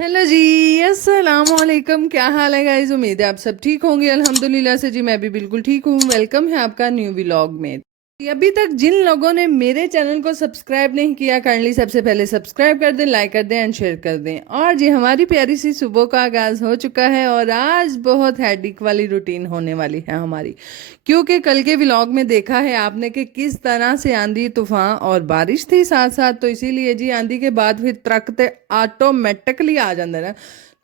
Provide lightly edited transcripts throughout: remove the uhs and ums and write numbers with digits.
Hello जी, अस्सलाम वालेकुम। क्या हाल है गाइस? उम्मीद है आप सब ठीक होंगे। अल्हम्दुलिल्लाह से जी मैं भी बिल्कुल ठीक हूँ। वेलकम है आपका न्यू व्लॉग में। अभी तक जिन लोगों ने मेरे चैनल को सब्सक्राइब नहीं किया, काइंडली सबसे पहले सब्सक्राइब कर दें, लाइक कर दें एंड शेयर कर दें। और जी हमारी प्यारी सी सुबह का आगाज़ हो चुका है और आज बहुत हेडिक वाली रूटीन होने वाली है हमारी, क्योंकि कल के व्लॉग में देखा है आपने कि किस तरह से आंधी तूफान और बारिश थी साथ साथ। तो इसीलिए जी आंधी के बाद फिर ट्रक ते ऑटोमेटिकली आ जाता है।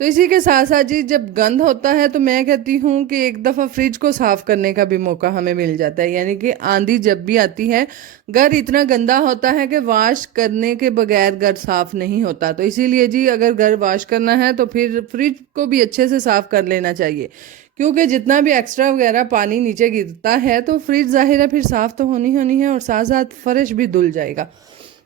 तो इसी के साथ साथ जी जब गंद होता है तो मैं कहती हूँ कि एक दफ़ा फ्रिज को साफ करने का भी मौका हमें मिल जाता है। यानी कि आंधी जब भी आती है घर इतना गंदा होता है कि वॉश करने के बगैर घर साफ नहीं होता। तो इसीलिए जी अगर घर वॉश करना है तो फिर फ्रिज को भी अच्छे से साफ कर लेना चाहिए, क्योंकि जितना भी एक्स्ट्रा वगैरह पानी नीचे गिरता है तो फ्रिज जाहिर है फिर साफ तो होनी होनी है और साथ साथ फर्श भी धुल जाएगा।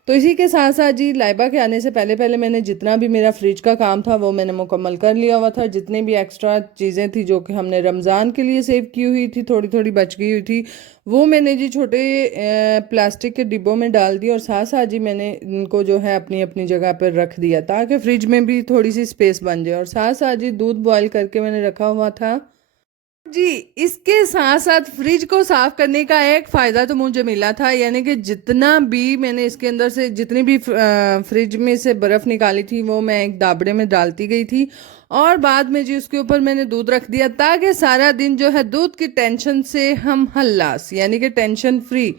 तो इसी के साथ साथ जी लाइबा के आने से पहले पहले मैंने जितना भी मेरा फ्रिज का काम था वो मैंने मुकम्मल कर लिया हुआ था। जितनी भी एक्स्ट्रा चीज़ें थी जो कि हमने रमज़ान के लिए सेव की हुई थी, थोड़ी थोड़ी बच गई हुई थी, वो मैंने जी छोटे प्लास्टिक के डिब्बों में डाल दी और साथ साथ जी मैंने इनको जो है अपनी अपनी जगह पर रख दिया ताकि फ्रिज में भी थोड़ी सी स्पेस बन जाए। और साथ साथ जी दूध बॉयल करके मैंने रखा हुआ था जी। इसके साथ साथ फ्रिज को साफ करने का एक फायदा तो मुझे मिला था, यानी कि जितना भी मैंने इसके अंदर से जितनी भी फ्रिज में से बर्फ निकाली थी वो मैं एक दाबड़े में डालती गई थी और बाद में जी उसके ऊपर मैंने दूध रख दिया ताकि सारा दिन जो है दूध की टेंशन से हम हल्लास, यानी कि टेंशन फ्री।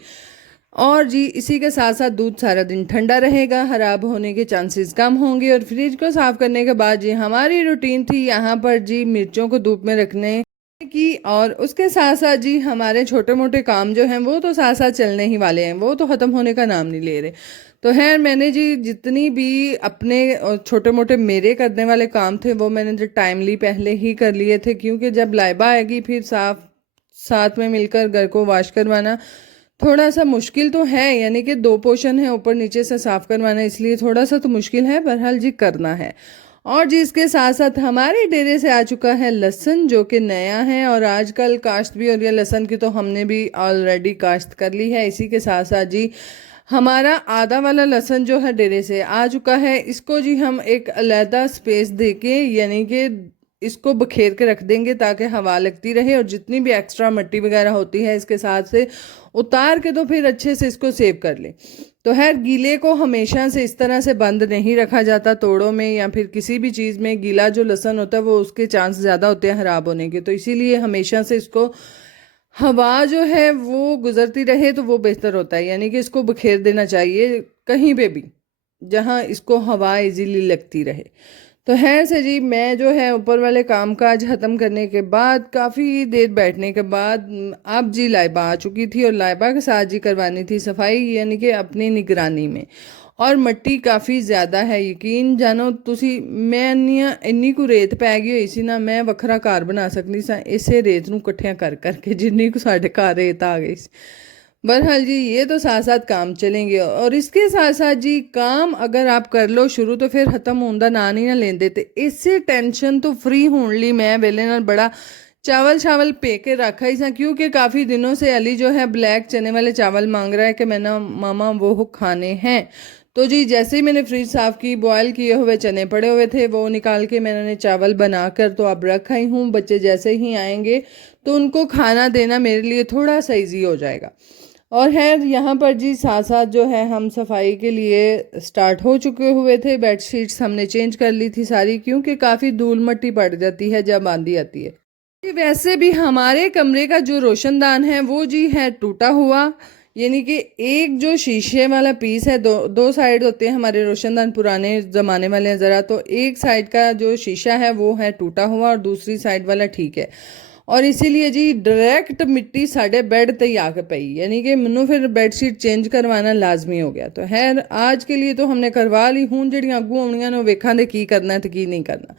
और जी इसी के साथ साथ दूध सारा दिन ठंडा रहेगा, खराब होने के चांसेस कम होंगे। और फ्रिज को साफ करने के बाद जी हमारी रूटीन थी यहाँ पर जी मिर्चों को धूप में रखने की, और उसके साथ साथ जी हमारे छोटे मोटे काम जो हैं वो तो साथ साथ चलने ही वाले हैं, वो तो ख़त्म होने का नाम नहीं ले रहे। तो खैर मैंने जी जितनी भी अपने छोटे मोटे मेरे करने वाले काम थे वो मैंने जो टाइमली पहले ही कर लिए थे, क्योंकि जब लाइबा आएगी फिर साथ में मिलकर घर को वॉश करवाना थोड़ा सा मुश्किल तो है। यानी कि दो पोर्शन है ऊपर नीचे से साफ करवाना, इसलिए थोड़ा सा तो मुश्किल है, बहरहाल जी करना है। और जी इसके साथ साथ हमारे डेरे से आ चुका है लहसुन जो कि नया है और आजकल काश्त भी हो रही है लहसुन की, तो हमने भी ऑलरेडी काश्त कर ली है। इसी के साथ साथ जी हमारा आधा वाला लहसुन जो है डेरे से आ चुका है, इसको जी हम एक अलहदा स्पेस देके यानी कि इसको बखेर के रख देंगे ताकि हवा लगती रहे और जितनी भी एक्स्ट्रा मिट्टी वगैरह होती है इसके साथ से उतार के तो फिर अच्छे से इसको सेव कर ले। तो खैर गीले को हमेशा से इस तरह से बंद नहीं रखा जाता तोड़ों में या फिर किसी भी चीज़ में। गीला जो लहसुन होता है वो उसके चांस ज़्यादा होते हैं ख़राब होने के, तो इसीलिए हमेशा से इसको हवा जो है वो गुजरती रहे तो वो बेहतर होता है। यानी कि इसको बखेर देना चाहिए कहीं पे भी जहाँ इसको हवा इजीली लगती रहे। तो है से जी मैं जो है ऊपर वाले काम काज ख़त्म करने के बाद काफ़ी देर बैठने के बाद अब जी लाइबा आ चुकी थी और लाइबा के साथ जी करवानी थी सफाई, यानी कि अपनी निगरानी में। और मिट्टी काफ़ी ज़्यादा है, यकीन जानो तुसी मैं इन्नी को रेत पै गई होई सी ना, मैं वखरा घर बना सकनी सा इसे रेत नूं कट्ठियां कर करके जिन्नी को साढ़े घर रेत आ गई सी। बहरहाल जी ये तो साथ साथ काम चलेंगे और इसके साथ साथ जी काम अगर आप कर लो शुरू तो फिर खत्म होने का ना नहीं ना लेंदे। ते इससे टेंशन तो फ्री होने लिए मैं वेले नाल बड़ा चावल चावल पे के रखा ही सा, क्योंकि काफ़ी दिनों से अली जो है ब्लैक चने वाले चावल मांग रहा है कि मैंने मामा वो खाने हैं। तो जी जैसे ही मैंने फ्रिज साफ़ की, बॉयल किए हुए चने पड़े हुए थे वो निकाल के मैंने चावल बनाकर तो अब रखा ही हूँ। बच्चे जैसे ही आएंगे तो उनको खाना देना मेरे लिए थोड़ा सा ईजी हो जाएगा। और है यहाँ पर जी साथ साथ जो है हम सफाई के लिए स्टार्ट हो चुके हुए थे। बेडशीट्स हमने चेंज कर ली थी सारी, क्योंकि काफ़ी धूल मट्टी पड़ जाती है जब आंधी आती है। जी वैसे भी हमारे कमरे का जो रोशनदान है वो जी है टूटा हुआ, यानी कि एक जो शीशे वाला पीस है, दो दो साइड होते हैं हमारे रोशनदान पुराने ज़माने वाले हैं ज़रा, तो एक साइड का जो शीशा है वो है टूटा हुआ और दूसरी साइड वाला ठीक है। और इसीलिए जी डायरेक्ट मिट्टी साढ़े बेड ते ही आके पई, यानी कि मैनू फिर बेडशीट चेंज करवाना लाजमी हो गया। तो खैर आज के लिए तो हमने करवा ली, हूँ जड़ियाँ अगू आउणियां ने वेखा दे की करना तो की नहीं करना।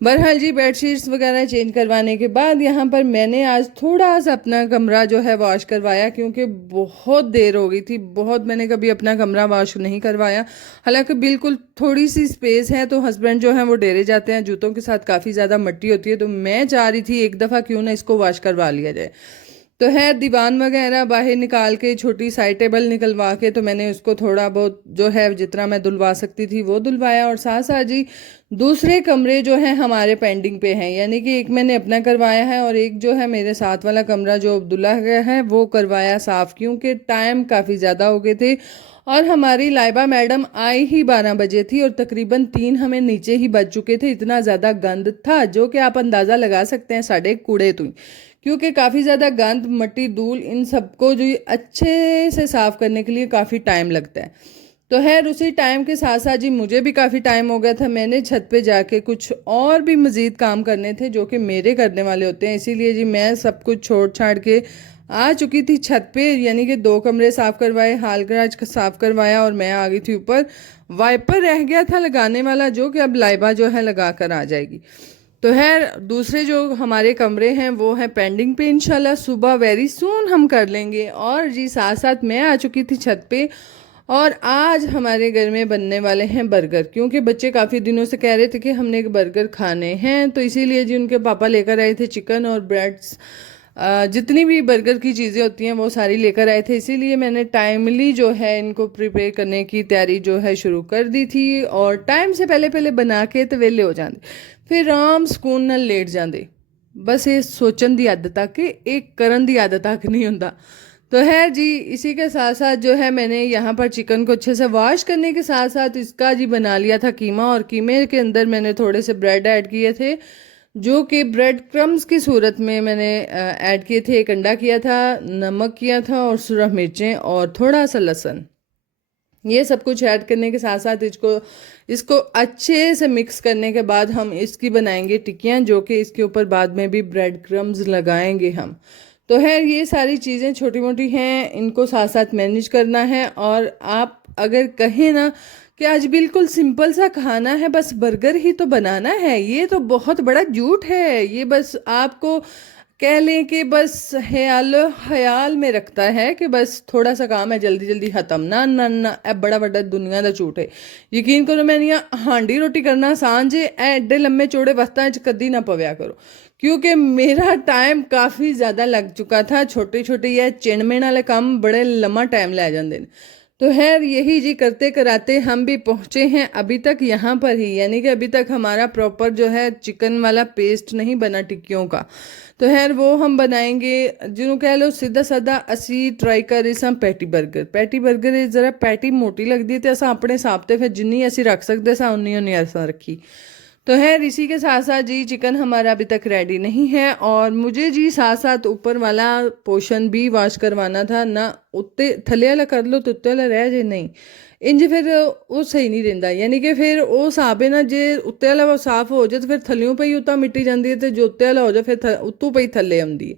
बहरहाल जी बेडशीट्स वगैरह चेंज करवाने के बाद यहाँ पर मैंने आज थोड़ा सा अपना कमरा जो है वॉश करवाया, क्योंकि बहुत देर हो गई थी, बहुत मैंने कभी अपना कमरा वॉश नहीं करवाया। हालांकि बिल्कुल थोड़ी सी स्पेस है तो हस्बैंड जो है वो डेरे जाते हैं, जूतों के साथ काफ़ी ज़्यादा मिट्टी होती है, तो मैं चाह रही थी एक दफ़ा क्यों ना इसको वॉश करवा लिया जाए। तो है दीवान वगैरह बाहर निकाल के छोटी साइड टेबल निकलवा के तो मैंने उसको थोड़ा बहुत जो है जितना मैं धुलवा सकती थी वो धुलवाया। और साथ साथ जी दूसरे कमरे जो हैं हमारे पेंडिंग पे हैं, यानी कि एक मैंने अपना करवाया है और एक जो है मेरे साथ वाला कमरा जो अब्दुल्ला का है वो करवाया साफ़, क्योंकि टाइम काफ़ी ज़्यादा हो गए थे और हमारी लाइबा मैडम आई ही 12 बजे थी और तकरीबन 3 हमें नीचे ही बज चुके थे। इतना ज़्यादा गंद था जो कि आप अंदाज़ा लगा सकते हैं साढ़े कूड़े तो, क्योंकि काफ़ी ज़्यादा गंद मट्टी धूल इन सबको जो अच्छे से साफ़ करने के लिए काफ़ी टाइम लगता है। तो खैर उसी टाइम के साथ साथ जी मुझे भी काफ़ी टाइम हो गया था, मैंने छत पे जाके कुछ और भी मज़ीद काम करने थे जो कि मेरे करने वाले होते हैं, इसीलिए जी मैं सब कुछ छोड़ छाड़ के आ चुकी थी छत पे, यानी कि 2 कमरे साफ़ करवाए, हाल गराज साफ़ करवाया और मैं आ गई थी ऊपर। वाइपर रह गया था लगाने वाला जो कि अब लाइबा जो है लगा कर आ जाएगी। तो खैर दूसरे जो हमारे कमरे हैं वो हैं पेंडिंग पे, इंशाल्लाह सुबह वेरी सून हम कर लेंगे। और जी साथ साथ मैं आ चुकी थी छत पे और आज हमारे घर में बनने वाले हैं बर्गर, क्योंकि बच्चे काफ़ी दिनों से कह रहे थे कि हमने एक बर्गर खाने हैं, तो इसीलिए जी उनके पापा लेकर आए थे चिकन और ब्रेड्स, जितनी भी बर्गर की चीज़ें होती हैं वो सारी लेकर आए थे, इसीलिए मैंने टाइमली जो है इनको प्रिपेयर करने की तैयारी जो है शुरू कर दी थी और टाइम से पहले पहले बना के तो वेले हो जाते, फिर आराम सुकून नाल लेट जाते। बस ये सोचन की आदत आ कि एक करन की आदत तक नहीं होता। तो है जी इसी के साथ साथ जो है मैंने यहाँ पर चिकन को अच्छे से वॉश करने के साथ साथ इसका जी बना लिया था कीमा, और कीमे के अंदर मैंने थोड़े से ब्रेड ऐड किए थे जो कि ब्रेड क्रम्स की सूरत में मैंने ऐड किए थे। एक अंडा किया था, नमक किया था और सुरख मिर्चें और थोड़ा सा लहसुन, ये सब कुछ ऐड करने के साथ साथ इसको इसको अच्छे से मिक्स करने के बाद हम इसकी बनाएंगे टिक्कियाँ, जो कि इसके ऊपर बाद में भी ब्रेड क्रम्स लगाएंगे हम। तो है ये सारी चीज़ें छोटी मोटी हैं, इनको साथ साथ मैनेज करना है। और आप अगर कहें ना कि आज बिल्कुल सिंपल सा खाना है, बस बर्गर ही तो बनाना है, ये तो बहुत बड़ा झूठ है। ये बस आपको कह लें कि बस ख्याल ख्याल में रखता है कि बस थोड़ा सा काम है जल्दी जल्दी ख़त्म, ना ना ना ए बड़ा बड़ा दुनिया का झूठ है। यकीन करो मैंने यहाँ हांडी रोटी करना आसान जे एडे लम्बे चौड़े वस्तां च कदी ना पव्या करो, क्योंकि मेरा टाइम काफ़ी ज़्यादा लग चुका था। छोटे छोटे या चिणमेण वाले काम बड़े लम्बा टाइम लै जाते हैं। तो खैर यही जी करते कराते हम भी पहुँचे हैं अभी तक यहाँ पर ही, यानी कि अभी तक हमारा प्रॉपर जो है चिकन वाला पेस्ट नहीं बना टिक्कियों का। तो खैर वो हम बनाएंगे, जिन्हों कह लो सीधा साधा असी ट्राई कर रहे सां पैटी बर्गर। पैटी बर्गर जरा पैटी मोटी लगती है तो असा अपने हिसाब से फिर जिन्नी असी रख सकते सा उन्नी उन्नी असा रखी। तो खैर इसी के साथ साथ जी चिकन हमारा अभी तक रेडी नहीं है और मुझे जी साथ साथ ऊपर वाला पोर्शन भी वॉश करवाना था ना, उत्ते थले वाला कर लो तो उत्ते वाला रह जे नहीं इंज फिर वो सही नहीं रहिंदा, यानी कि फिर वो हिसाब है ना जे उत्ते वाला साफ हो जाए तो फिर थल्लियों पे ही उत्ता मिट्टी जाती है, तो जो उत्ते वाला हो जाए फिर उत्तों पे ही थल्ले आती है।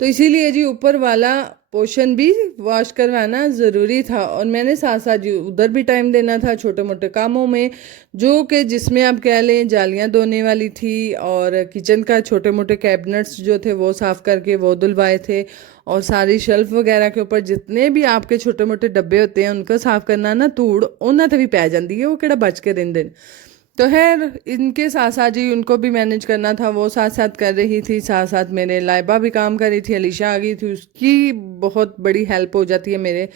तो इसीलिए जी ऊपर वाला पोर्शन भी वॉश करवाना ज़रूरी था और मैंने साथ साथ जी उधर भी टाइम देना था छोटे मोटे कामों में, जो कि जिसमें आप कह लें जालियाँ धोने वाली थी और किचन का छोटे मोटे कैबिनेट्स जो थे वो साफ़ करके वो धुलवाए थे और सारी शेल्फ वगैरह के ऊपर जितने भी आपके छोटे मोटे डब्बे होते हैं उनको साफ़ करना ना धूड़ उन्होंने तो भी पै जाती है, वो केड़ा बच के रहिंदे। तो खैर इनके साथ साथ जी उनको भी मैनेज करना था, वो साथ साथ कर रही थी, साथ साथ मेरे लाइबा भी काम कर रही थी, अलीशा आ गई थी, उसकी बहुत बड़ी हेल्प हो जाती है मेरे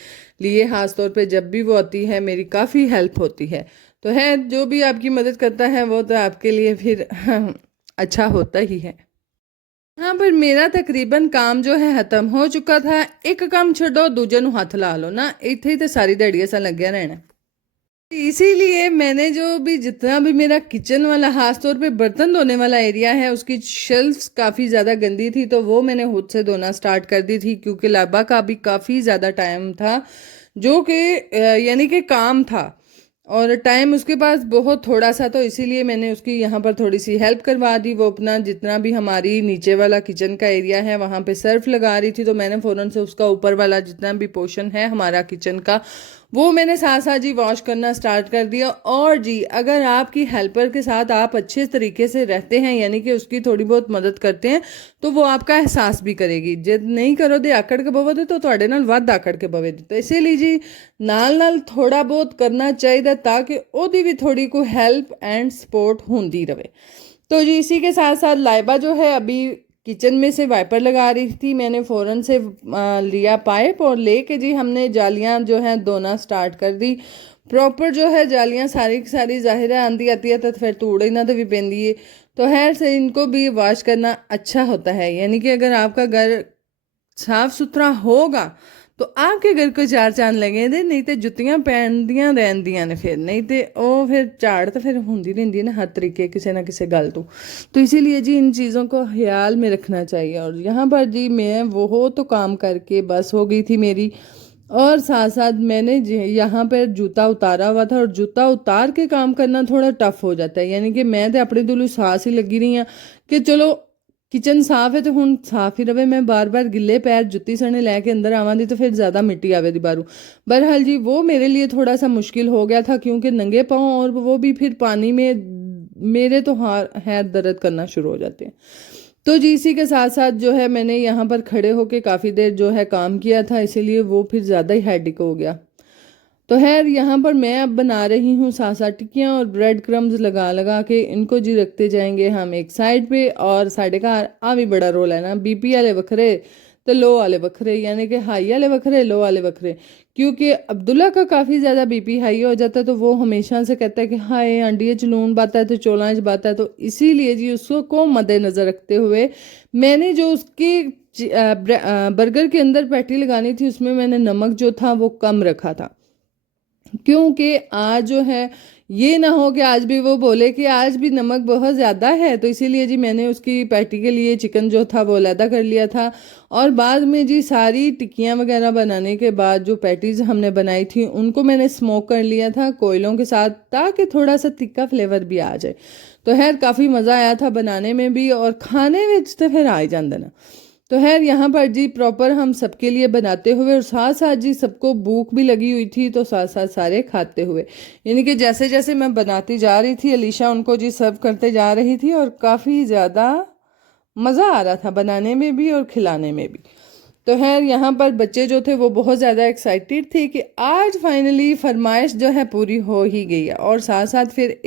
लिए, ख़ास तौर पे जब भी वो आती है मेरी काफ़ी हेल्प होती है। तो है जो भी आपकी मदद करता है वो तो आपके लिए फिर अच्छा होता ही है। हाँ पर मेरा तकरीबन काम जो है ख़त्म हो चुका था, एक काम छोड़ो दूजे ਨੂੰ हथ ला लो ना, इत्थे ही तो सारी दिहाड़ी ऐसा लग्या रहना। इसीलिए मैंने जो भी जितना भी मेरा किचन वाला खास तौर पे बर्तन धोने वाला एरिया है उसकी शेल्फ्स काफ़ी ज़्यादा गंदी थी, तो वो मैंने खुद से धोना स्टार्ट कर दी थी, क्योंकि लाबा का भी काफ़ी ज़्यादा टाइम था जो कि यानी कि काम था और टाइम उसके पास बहुत थोड़ा सा, तो इसीलिए मैंने उसकी यहाँ पर थोड़ी सी हेल्प करवा दी। वो अपना जितना भी हमारी नीचे वाला किचन का एरिया है वहाँ पे सर्फ लगा रही थी, तो मैंने फ़ौरन से उसका ऊपर वाला जितना भी पोर्शन है हमारा किचन का वो मैंने साथ साथ जी वॉश करना स्टार्ट कर दिया। और जी अगर आपकी हेल्पर के साथ आप अच्छे तरीके से रहते हैं, यानी कि उसकी थोड़ी बहुत मदद करते हैं, तो वो आपका एहसास भी करेगी। जब नहीं करो दे आकड़ के बवदे तो ਤੁਹਾਡੇ ਨਾਲ ਵੱਧ ਆਕੜ ਕੇ ਬਵੇਦੀ। तो इसीलिए जी नाल नाल थोड़ा बहुत करना चाहिए ताकि ओदी भी थोड़ी को हेल्प एंड सपोर्ट होती रहे। तो जी इसी के साथ साथ लाइबा जो है अभी किचन में से वाइपर लगा रही थी, मैंने फ़ौरन से लिया पाइप और लेके जी हमने जालियां जो हैं धोना स्टार्ट कर दी। प्रॉपर जो है जालियाँ सारी की सारी ज़ाहिर है आंधी आती है तो फिर तोड़ इन्हों तो भी पेंदी है। तो खैर से इनको भी वॉश करना अच्छा होता है, यानी कि अगर आपका घर साफ सुथरा होगा तो आपके घर को चार चांद लगे दे, नहीं तो जुत्तियां पहनदियां रहंदियां ने फिर, नहीं तो ਉਹ फिर झाड़ तो फिर होंदी रहंदी है ना हर तरीके किसी ना किसी गल तो इसीलिए जी इन चीज़ों को ख्याल में रखना चाहिए। और यहाँ पर जी मैं वो तो काम करके बस हो गई थी मेरी, और साथ साथ मैंने यहाँ पर जूता उतारा हुआ था, और जूता उतार के काम करना थोड़ा टफ हो जाता है, यानी कि मैं तो अपने दिलों सास ही लगी रही हाँ कि चलो किचन साफ है तो हुण साफ ही रहे, मैं बार बार गिले पैर जुत्ती सने लैके अंदर आवांगी तो फिर ज़्यादा मिट्टी आवे दी बारू। बहरहाल जी वो मेरे लिए थोड़ा सा मुश्किल हो गया था, क्योंकि नंगे पाँव और वो भी फिर पानी में, मेरे तो हाथ दर्द करना शुरू हो जाते हैं। तो जी इसी के साथ साथ जो है मैंने यहाँ पर खड़े होके काफ़ी देर जो है काम किया था, इसीलिए वो फिर ज़्यादा ही हेडेक हो गया। तो खैर यहाँ पर मैं अब बना रही हूँ सासा टिक्कियाँ, और ब्रेड क्रम्स लगा लगा के इनको जी रखते जाएंगे हम एक साइड पे। और साढ़े घर आ भी बड़ा रोल है ना, बीपी वाले वखरे तो लो वाले वखरे, यानी कि हाई वाले वखरे लो वाले वखरे, क्योंकि अब्दुल्ला का काफ़ी ज़्यादा बीपी हाई हो जाता है, तो वो हमेशा से कहता है कि हाय अंडिया च लून बाता है तो चौलां च बाता है। तो इसीलिए जी उसको मद्देनज़र रखते हुए मैंने जो उसकी बर्गर के अंदर पैटी लगानी थी उसमें मैंने नमक जो था वो कम रखा था, क्योंकि आज जो है ये ना हो कि आज भी वो बोले कि आज भी नमक बहुत ज़्यादा है। तो इसीलिए जी मैंने उसकी पैटी के लिए चिकन जो था वो अलहदा कर लिया था, और बाद में जी सारी टिक्कियाँ वगैरह बनाने के बाद जो पैटीज़ हमने बनाई थी उनको मैंने स्मोक कर लिया था कोयलों के साथ, ताकि थोड़ा सा तिक्का फ्लेवर भी आ जाए। तो खैर काफ़ी मज़ा आया था बनाने में भी, और खाने में तो फिर आ ही जाता ना। तो खैर यहाँ पर जी प्रॉपर हम सबके लिए बनाते हुए, और साथ साथ जी सबको भूख भी लगी हुई थी, तो साथ साथ सारे खाते हुए, यानी कि जैसे जैसे मैं बनाती जा रही थी अलीशा उनको जी सर्व करते जा रही थी, और काफ़ी ज़्यादा मज़ा आ रहा था बनाने में भी और खिलाने में भी। तो खैर यहाँ पर बच्चे जो थे वो बहुत ज़्यादा एक्साइटेड थे कि आज फाइनली फरमाइश जो है पूरी हो ही गई है। और साथ साथ फिर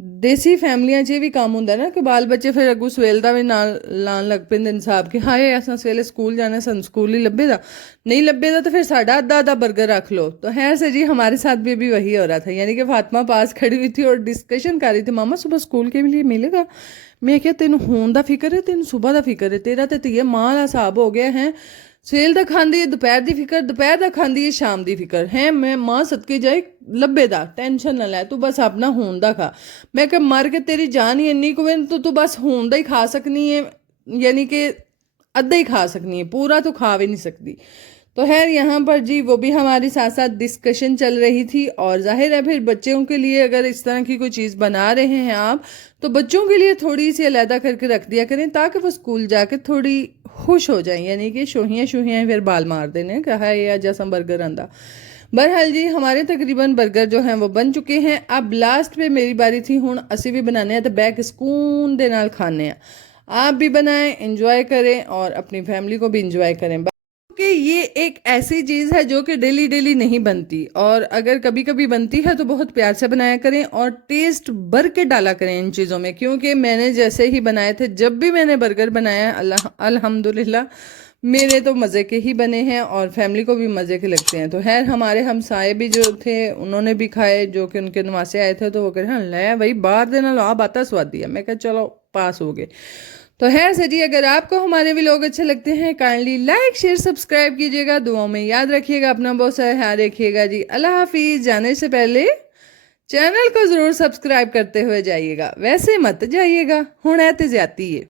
देसी फैमिलियां च भी काम होंगे ना कि बाल बच्चे फिर अगू सवेल का भी नाल लान लग पेंदे हिसाब कि हाए असां सवेले स्कूल जाना, सन स्कूल ही लब्भे दा, नहीं लब्भे दा तो फिर साढ़ा अद्धा अद्धा बर्गर रख लो। तो खैर से जी हमारे साथ भी अभी वही हो रहा था, यानी कि फातिमा पास खड़ी हुई थी और डिस्कशन कर रही थी, मामा सुबह स्कूल के लिए मिलेगा। मैं क्या तेन होन का फिक्र है, तेन सुबह का फिक्र है, तेरा तो धीए मां का हिसाब हो गया है, सवेल का खांदी है दोपहर की फिक्र, दोपहर का खांदी है शाम की फिक्र है। मैं मां सदके जाए लब्बे दा टेंशन ना लै, तू बस अपना होन दा खा। मैं क्या मर के तेरी जान ही इन्नी कुएं तो तू बस होन दा ही खा सकनी है, यानी कि अद्धा ही खा सकनी है, पूरा तो खा भी नहीं सकती। तो खैर यहाँ पर जी वो भी हमारे साथ साथ डिस्कशन चल रही थी। और जाहिर है फिर बच्चों के लिए अगर इस तरह की कोई चीज़ बना रहे हैं आप, तो बच्चों के लिए थोड़ी सी अलहदा करके रख दिया करें, ताकि वो स्कूल जाके थोड़ी खुश हो जाएं, यानी कि शोहियाँ शोहियाँ फिर बाल मार देने कहा है या जैसा बर्गर आंदा। बहरहाल जी हमारे तकरीबन बर्गर जो हैं वो बन चुके हैं। अब लास्ट पे मेरी बारी थी, हुण असी भी बनाने हैं तो बैक स्कून दे नाल खाने हैं। आप भी बनाएं, इंजॉय करें और अपनी फैमिली को भी इंजॉय करें, कि ये एक ऐसी चीज़ है जो कि डेली डेली नहीं बनती, और अगर कभी कभी बनती है तो बहुत प्यार से बनाया करें और टेस्ट भर के डाला करें इन चीज़ों में। क्योंकि मैंने जैसे ही बनाए थे, जब भी मैंने बर्गर बनाया अल्हम्दुलिल्लाह मेरे तो मज़े के ही बने हैं और फैमिली को भी मज़े के लगते हैं। तो खैर हमारे हमसाए भी जो थे उन्होंने भी खाए, जो कि उनके नवासे आए थे, तो वो कह रहे हैं ले भाई बाहर देना लो आप आता स्वाद दिया। मैं कहा चलो पास हो गए। तो खैर से जी अगर आपको हमारे व्लॉग अच्छे लगते हैं काइंडली लाइक शेयर सब्सक्राइब कीजिएगा, दुआओं में याद रखिएगा, अपना बहुत सारा ख्याल रखिएगा जी। अल्लाह हाफिज़। जाने से पहले चैनल को ज़रूर सब्सक्राइब करते हुए जाइएगा, वैसे मत जाइएगा, हुण है तो ज्यादती है।